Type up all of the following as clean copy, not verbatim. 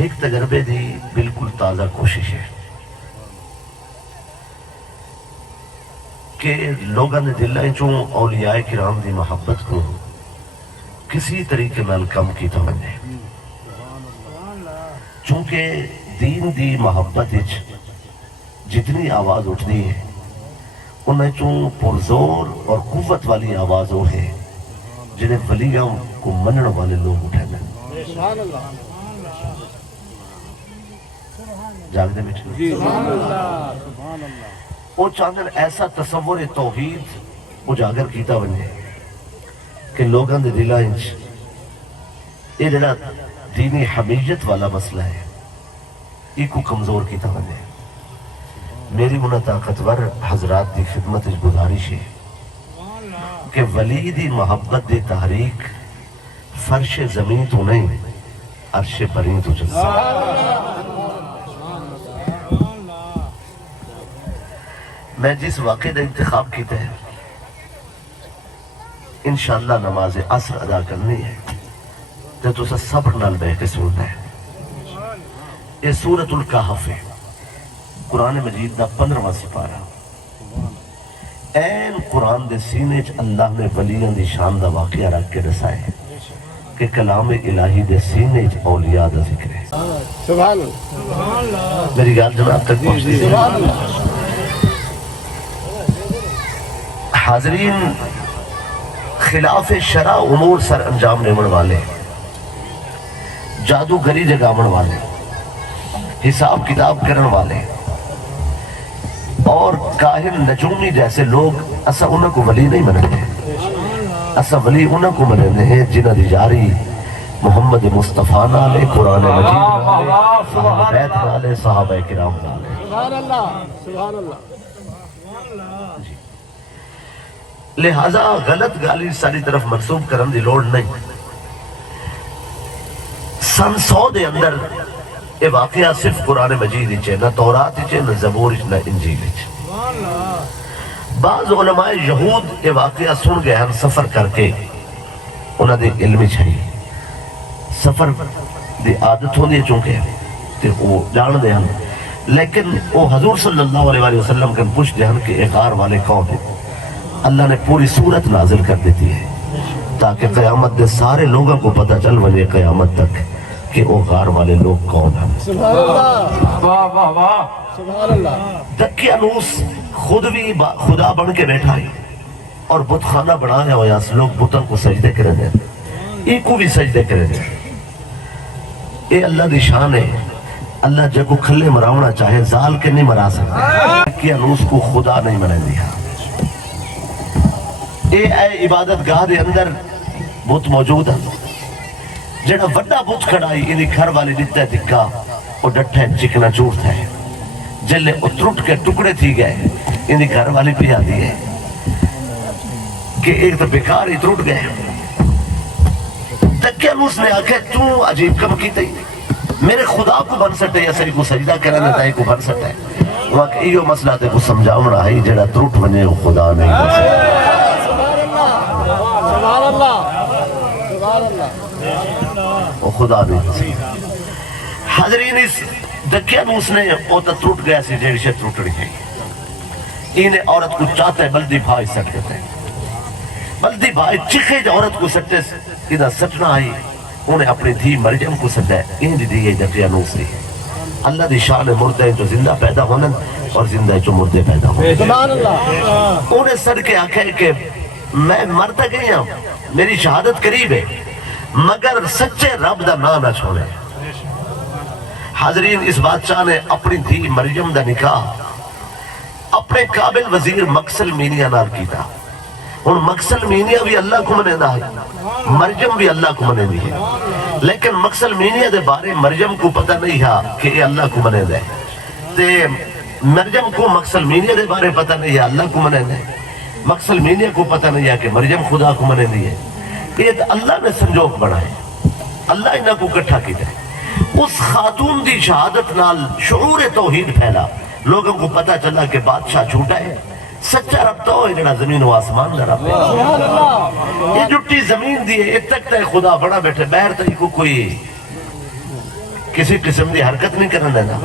ایک تجربے دی بالکل تازہ کوشش ہے کہ لوگوں نے دلائیں چوں اولیاء کرام دی محبت کو کسی طریقے نال کم کیتا ونے، چونکہ دین دی محبت جتنی آواز اٹھتی ہے انہیں چوں پرزور اور قوت والی آواز وہ ہے جنہیں ولیوں کو منن والے لوگ اٹھے میں جاگ دے بیٹھے وہ چاندن ایسا تصور توحید اجاگر کیتا بنے کہ لوگاں دے دلائیں یہ جڑا دینی حمیت والا مسئلہ ہے یہ کو کمزور کیتا بنے۔ میری انہاں طاقتور حضرات دی خدمت گزارش ہے کہ ولی دی محبت دی تحریک فرش زمین تو نہیں عرش پرین تو چلتا میں جس واقعے دا انتخاب کیتا ہے انشاءاللہ نماز عصر ادا کرنی ہے تو تسا صبر نال بہ کے سننا ہے۔ یہ سورۃ الکہف ہے، قرآن مجید دا 15واں سپارہ۔ این قرآن دے سینے چ اللہ نے ولیاں دی شان دا واقعہ رکھ کے دسائے کہ کلام الہی دے سینے چ اولیاء دا ذکر ہے۔ سبحان اللہ، میری گال جناب تک پہنچتی ہے۔ حاضرین، خلاف شرع امور سر انجام لیون والے، جادوگری جگاون والے، حساب کتاب کرن والے اور کاہن نجومی جیسے لوگ اسا انہوں کو ولی نہیں منتے، اسا ولی انہوں کو منتے ہیں جنہ دی جاری محمد مصطفیٰ نالے، قرآن مجید نالے، بیت نالے، صحابہ کرام نالے۔ سبحان اللہ، سبحان اللہ۔ لہذا غلط گالی ساری طرف منسوب کرن دی لوڑ نہیں۔ سن 100 دے اندر یہ واقعہ صرف قرآن مجید ہی نہ تورات ہی نہ زبور نہ انجیل ہی۔ بعض علماء یہود یہ واقعہ سن گئے ہم سفر کر کے انہوں نے علم چھائی سفر دی عادت ہوندی ہے چونکہ تے وہ جان دے ہم، لیکن وہ حضور صلی اللہ علیہ وسلم کے پوچھ دے ہم کہ اغار والے کون ہیں۔ اللہ نے پوری صورت نازل کر دیتی ہے تاکہ قیامت دے سارے لوگوں کو پتہ چل وجے قیامت تک کہ وہ غار والے لوگ کون ہیں۔ سبحان اللہ، واہ واہ واہ، سبحان اللہ۔ دقیانوس خود بھی خدا بن کے بیٹھا ہے اور بت خانہ بنایا ہوا ہے، لوگ بتوں کو سجدے کریں دیں، ایک کو بھی سجدے کریں دیں۔ یہ اللہ دی شان ہے، اللہ جب کو کھلے مراؤنا چاہے زال کے نہیں مرا سکتے۔ دقیانوس کو خدا نہیں بنا دیا۔ اے عبادت گاہ دے اندر بت موجود ہے، جڑا وڈا بت کھڑائی انہی گھر والے دیتا ہے دکھا وہ ڈٹھا ہے چکنا چورتا ہے، جلے وہ ٹوٹ کے ٹکڑے تھی گئے انہی گھر والی پہ آتی ہے کہ ایک تو بیکار ہی ٹوٹ گئے۔ دقیانوس نے آکھے تو عجیب کم کی تی میرے خدا کو بن سکتے یا سری کو سجدہ کرنے تائی کو بن سکتے ہے۔ وہاں کہ ایو مسئلہ تے کو سمجھاؤنا ہے جڑا ٹوٹ بنے وہ خدا نہیں بن سکتے۔ سبحان اللہ، سبحان اللہ، وہ خدا نہیں بن سکتے۔ حاضرین، اس دقیانوس نے وہ تو ٹوٹ گیا سی جیڑی سے ٹوٹ رہی ہے۔ انہیں عورت کو چاہتا ہے بلدی بھائی سٹ دیتا ہے، بلدی بھائی چکھے جو عورت کو سٹے ادھا سٹنا آئی انہیں اپنی دھی مریم کو سٹا ہے۔ ان دی دی دقیانوس دی اللہ دی شان مردے جو زندہ پیدا ہونا اور زندہ جو مردے پیدا ہونا۔ سبحان اللہ۔ انہیں سڑ کے آکھے کہ میں مرتا گئی ہوں، میری شہادت قریب ہے، مگر سچے رب دا نا نہ چھوڑے۔ حاضرین، اس بادشاہ نے اپنی دھی مریم دا نکاح اپنے قابل وزیر مقسل مینیا نال کیتا۔ اور مقسل مینیا بھی اللہ کو منے دا ہے، مریم بھی اللہ کو منے دی ہے، لیکن مقسل مینیا دے بارے مریم کو پتہ نہیں ہے کہ یہ اللہ کو منے دے، تے مریم کو مقسل مینیا دے بارے پتہ نہیں ہے اللہ کو منے دے، مقسل مینیا کو پتہ نہیں ہے کہ مریم خدا کو منے دی ہے۔ یہ تو اللہ نے سنجوگ بنائے، اللہ انہاں کو کٹھا کی دے۔ اس خاتون دی شہادت نال شعور توحید پھیلا، لوگوں کو پتہ چلا کہ بادشاہ جھوٹا ہے، سچا رب تو ہے جڑا زمین و آسمان دا رب ہے۔ یہ جٹی زمین دی ہے، اتک تے خدا بڑا بیٹھے، بہر تے کو کوئی کسی قسم کی حرکت نہیں کرنے دینا.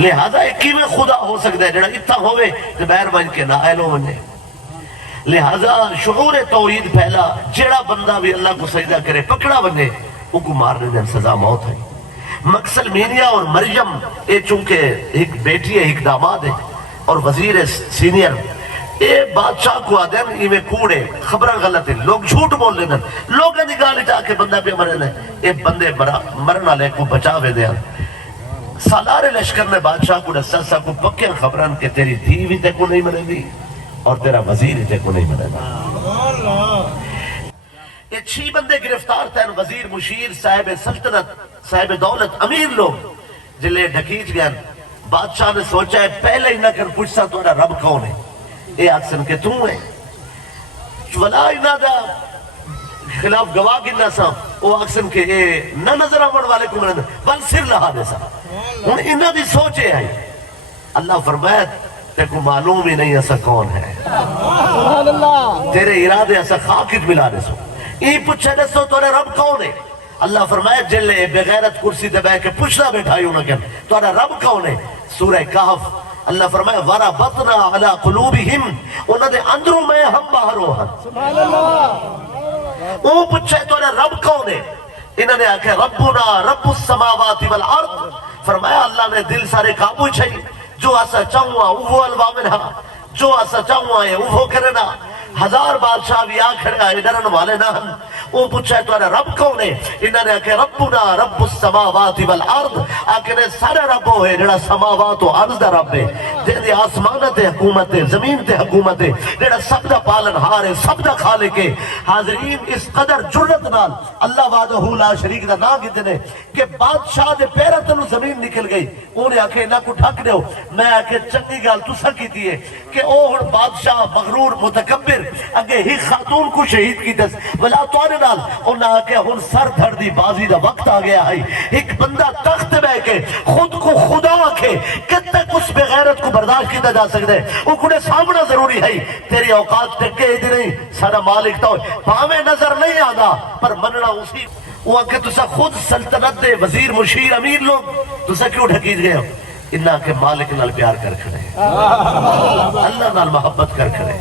لہذا ایک ہی میں خدا ہو سکتا ہے جڑا اتنا ہوئے تو بیر بن کے نہ اہلو بنے. لہذا شعور توحید پھیلا. جڑا بندہ بھی اللہ کو سجدہ کرے پکڑا بنے وہ کو مارنے دیں سزا موت ہے. مکسل مینیا اور مریم یہ چونکہ ایک بیٹی ہے ایک داماد ہے اور وزیر سینئر اے بادشاہ کو آدھیں ایمیں کوڑے خبریں غلط ہیں لوگ جھوٹ بول لینا لوگ نگالی جا کے بندہ پہ مرے لیں اے بندے مرنا لے کو بچاوے دیں. سالار لشکر نے بادشاہ کو رسا سا کو پکیاں خبریں کہ تیری دیوی تے کو نہیں ملے دی اور تیرا وزیر تے کو نہیں ملے دا. یہ 6 بندے گرفتار تھے. وزیر مشیر صاحب سلطنت صاحب دولت امیر لوگ جلے ڈھکیچ گئے. بادشاہ نے سوچا ہے پہلے ہی نہ کر پوچھتا تمہارا رب کون ہے. اے آکسن کہ تم ہے ولا ہی نہ دا خلاف گواہ گننا سا وہ آکسن کہ اے نہ نظر آمڑ والے کو مرد بل سر لہا دے سا. ان انہاں دی سوچے آئی. اللہ فرمایا تے کو معلوم ہی نہیں ایسا کون ہے. تیرے ارادے ایسا خاکت ملا دے سو ای پوچھے دے سو تورے رب کون ہے. اللہ فرمایا جلے بغیرت کرسی دے بے کے پوچھنا بیٹھائیوں نہ کیا تورا رب کون ہے. سورہ کہف اللہ فرمایا وَرَبَطْنَا عَلَىٰ قُلُوبِهِمْ انہوں نے اندروں میں ہم باہروں ہیں. وہ پوچھے تورے رب کون ہے. انہوں نے آکھے ربنا رب السماوات والارض. فرمایا اللہ نے دل سارے قابو چھئی جو ایسا چاہوں وہ الوا منہا جو ایسا چاہوں ہے وہ کرنا. 1000 بادشاہ بھی کھڑے آئے ڈرن والے نہ ہم. وہ پوچھا تمہارا رب کون ہے. انہوں نے آکھے ربنا رب السماوات والارض. آکھے سارے رب ہے جڑا سماوات و ارض دا رب ہے جہدی آسمانت حکومت ہے زمین تے حکومت ہے جڑا سب دا پالن ہار ہے سب دا خالق ہے. حاضرین اس قدر جرت نال اللہ وحدہ لا شریک دا نام کتنے کہ بادشاہ دے پیرا تنو زمین نکل گئی. انہیں آکھے انہاں کو ٹھک دیو. میں آکھے چنگی گال تسا کیتی ہے کہ او ہن بادشاہ مغرور متکبر اگے ہی خاتون کو شہید کی دس ولا توارے نال انہاں آکھے ہن سر دھڑ دی بازی دا وقت آ گیا ہے. ایک بندہ تخت بے کے خود کو خدا آکھے کت تک اس بغیرت کو برداشت کیتا جا سکتا ہے. وہ کنے سامنا ضروری ہے. تیری اوقات ٹکے ہی نہیں سارا مالک تو پاویں نظر نہیں آگا پر مننا اسی. وہ آکھے تسا خود سلطنت دے وزیر مشیر امیر لوگ تسا کیوں ڈھکیج گئے ہو. انہاں کے مالک نال پیار کر کھڑے اللہ نال محبت کر کھڑے.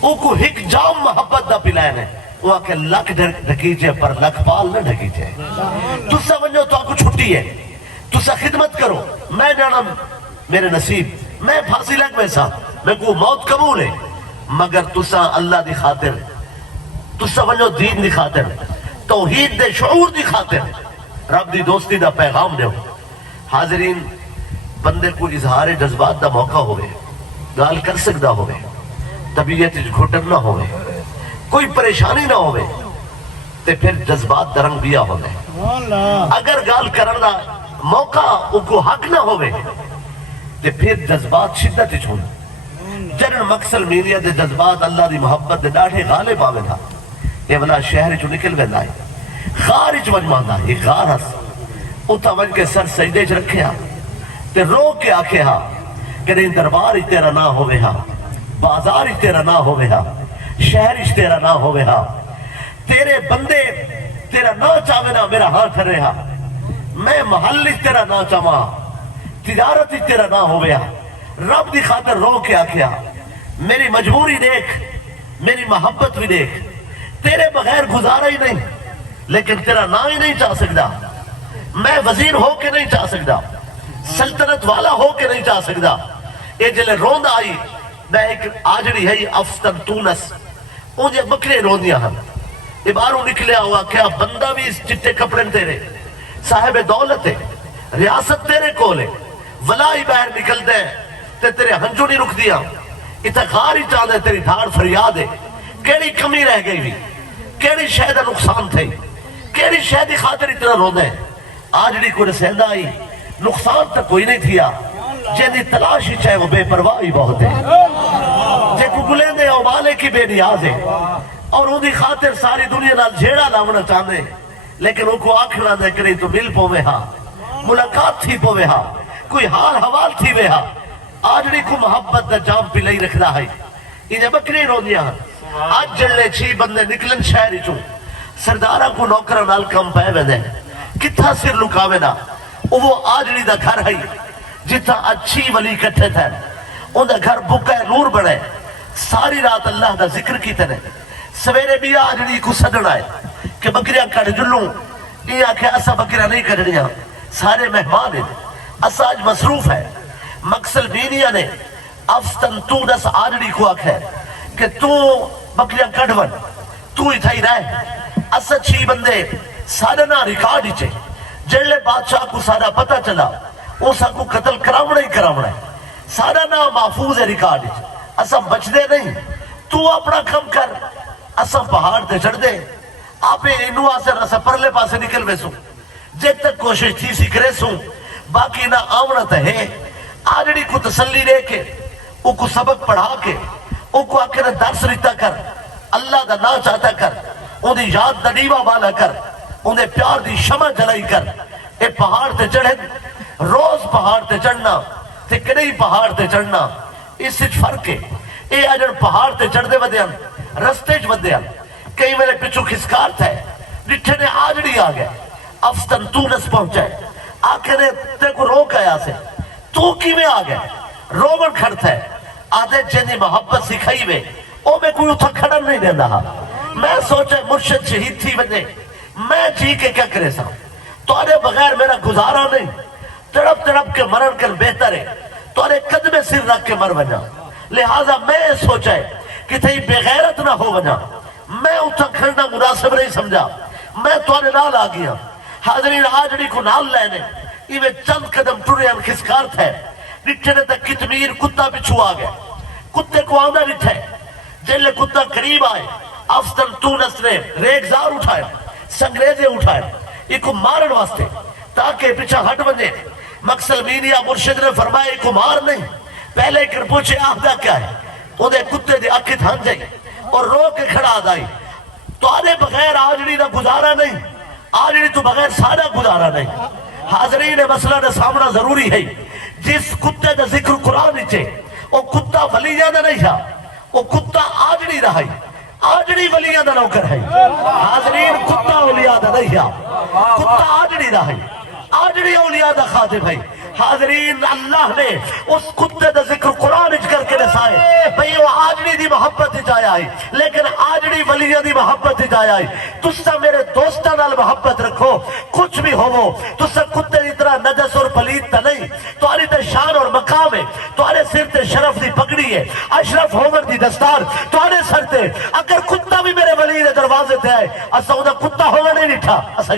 او کو ہک جام محبت دا پلائن ہے. وہ آکھے لکھ ڈھکیجے پر لکھ پال نہ ڈھکیجے. تسا ونجو تو آکو چھٹی ہے تسا خدمت کرو. میں جانا میرے نصیب میں پھانسی لگ میں سا میں کو موت قبول ہے مگر تسا اللہ دی خاطر تسا ونجو دین دی خاطر توحید دے شعور دی خاطر رب دی دوستی دا پیغام دے. حاضرین بندے کو اظہار جذبات دا موقع ہوئے گال کر سکتا ہوئے طبیعت گھٹن نہ ہوئے کوئی پریشانی نہ ہوئے تے پھر جذبات درنگ بیا ہوئے. اگر گال کرنا موقع ان کو حق نہ ہوئے تے پھر جذبات شدت چھوڑ. جنرل مکسل مینیا دے جذبات اللہ دی محبت دے ڈاڑھے غالب آوے تھا. یہ والا شہر جو نکل گئے لائے خارج وجماندہ یہ غار ہس اتھا ون کے سر سجدے چ رکھے ہاں تے رو کے آکھے ہاں کہ نہیں دربار ہی تیرا نہ ہوئے ہاں بازار ہی تیرا نہ ہوئے ہاں شہر ہی تیرا نہ ہوئے ہاں تیرے بندے تیرا نہ چاہے نہ میرا ہاں ٹھرے ہاں میں محل ہی تیرا نہ چاہاں تجارت ہی تیرا نہ ہوئے ہاں. رب دی خاطر رو کے آکھے ہاں میری مجبوری دیکھ میری محبت بھی دیکھ تیرے بغیر گزارا ہی نہیں لیکن تیرا نہ ہی نہیں چاہ سکتا. میں وزیر ہو کے نہیں چاہ سکتا سلطنت والا ہو کے نہیں چاہ سکتا. یہ جلے روند آئی میں ایک آجڑی ہے افستن تونس مجھے بکرے روندیاں ہم یہ باروں نکلیا ہوا کیا بندہ بھی اس چٹے کپڑے تیرے صاحب دولت ہے ریاست تیرے کولے ولا ہی باہر نکل دے تے تیرے ہنجو نہیں رک دیا اتخار ہی چاہ دے تیری دھار فریاد ہے. کیڑی کمی رہ گئی بھی کیڑی شہدہ نقصان تھے کیڑی شہدی خاطر اتنا روندے. آجڑی کو رسیندہ آئی نقصان تک کوئی نہیں تھیا جیدی تلاشی چاہے وہ بے پرواہی بہت ہے جے کو گلیں دے اوبالے کی بے نیاز ہے اور ان دی خاطر ساری دنیا نال جھیڑا لاؤنا چاہنے لیکن ان کو آکھنا دے کریں تو مل پوے ہاں ملاقات تھی پوے ہاں کوئی حال حوال تھی وے ہاں. آجڑی کو محبت دا جام پی لئی رکھنا ہے. انہیں بکری رو دیا آج جلنے 6 بندے نکلن شہری چوں سردارہ کو نوکرہ نال کم پہ وے دے کتھا سر لکاوے نا وہ آجڑی دا گھر ہے جتنا اچھی ولی کٹھے تھے ان دا گھر بکا نور بڑے ساری رات اللہ دا ذکر کی تنے سویرے بھی آجڑی کو سڈن آئے کہ بکریاں کٹ جلوں یہ آکھے اسا بکریاں نہیں کٹنیاں سارے مہمان ہیں اسا آج مصروف ہے مقصل مینیا نے افستن تو دس آجڑی کو آکھے کہ تو بکریاں کٹ ون تو ہی تھائی رہے اسا چھی بندے سارے نا ریکارڈ ہی چھے جلے بادشاہ کو سارا پتہ چلا اسا کو قتل کراؤنا ہی کراؤنا ہے سارا نا محفوظ ہے ریکارڈ ہی اسا بچ دے نہیں تو اپنا کم کر اسا پہاڑ تے چڑھ دے آپے انو آسے رسا پرلے پاسے نکل بے سو جب تک کوشش تھی سی کرے سو باقی نہ آونت ہے آجڑی کو تسلی دے کے او کو سبق پڑھا کے او کو آکر درس ریتا کر اللہ دا نا چاہتا کر انہیں یاد دا نیوہ بالا کر انہیں پیار دی شمع جلائی کر اے پہاڑ تے چڑھیں روز پہاڑ تے چڑھنا تے کدئی پہاڑ تے چڑھنا اس سے فرق ہے اے اجڑ پہاڑ تے چڑھ دے ودیاں رستے چ ودیاں کئی میرے پچھو کھسکار تھے ڈٹھے نے آجڑی آ گئے افستن تونس پہنچائے آکے نے تے کو روک آیا سے تو کی میں آ گئے رومن کھڑتا ہے آدھے جنی محبت سکھائی میں او میں کوئی اتھا کھڑن نہیں دے رہا میں سوچے مرشد شہید تھی بنے میں جی کے کیا کرے سا توڑے بغیر میرا گزارا نہیں تڑپ تڑپ کے مرن کر بہتر ہے توڑے قدم سر رکھ کے مر بنا لہذا میں سوچے کہ تھی بغیرت نہ ہو بنا میں اتھا کھڑنا مناسب نہیں سمجھا میں توڑے نال آ گیا حاضرین آجڑی کو نال لینے ایویں چند قدم ٹرے ہم کھسکار تھے نٹھنے تک کتمیر کتا بچھو آ گئے کتے کو آندہ نٹھے جلے کتا قریب آئے افستن تونس نے ریگزار اٹھائے سنگریزے اٹھائے ایک کو مارن واسطے تاکہ پیچھا ہٹ بنے مقصل مینیا مرشد نے فرمایا ایک کو مار نہیں پہلے کر پوچھے آہدہ کیا ہے انہیں کتے دے اکھت ہن جائے اور رو کے کھڑا آدائی تو آنے بغیر آجڑی نہ گزارا نہیں آجڑی تو بغیر سادہ گزارا نہیں حاضرین مسئلہ نے سامنا ضروری ہے جس کتے دا ذکر قرآن نیچے وہ کتا ولیہ دا نہیں ہے وہ کتا آجڑی رہا ہے آجڑی ولیہ دا نوکر ہے حاضرین کتا ولیہ دا نہیں ہے کتا آجڑی رہا ہے آجڑی اولیاء دا خاتم ہے حاضرین اللہ نے اس کتے دا ذکر قرآن اچ کر کے نسائے بھئی وہ آجڑی دی محبت جایا ہے لیکن آجڑی ولیہ دی محبت جایا ہے تُسا میرے دوستہ نال محبت رکھو کچھ بھی ہو تُسا کتے دی طرح نجس اور پلید تا نہیں تو آلی تے شان اور مقام ہے تو آلے سر تے شرف دی پگڑی ہے اشرف ہومر دی دستار تو آلے سر تے اگر کتا بھی میرے ولی دے دروازے تے آئے اسا اُنہا کتا ہوگا نہیں نٹھا اسا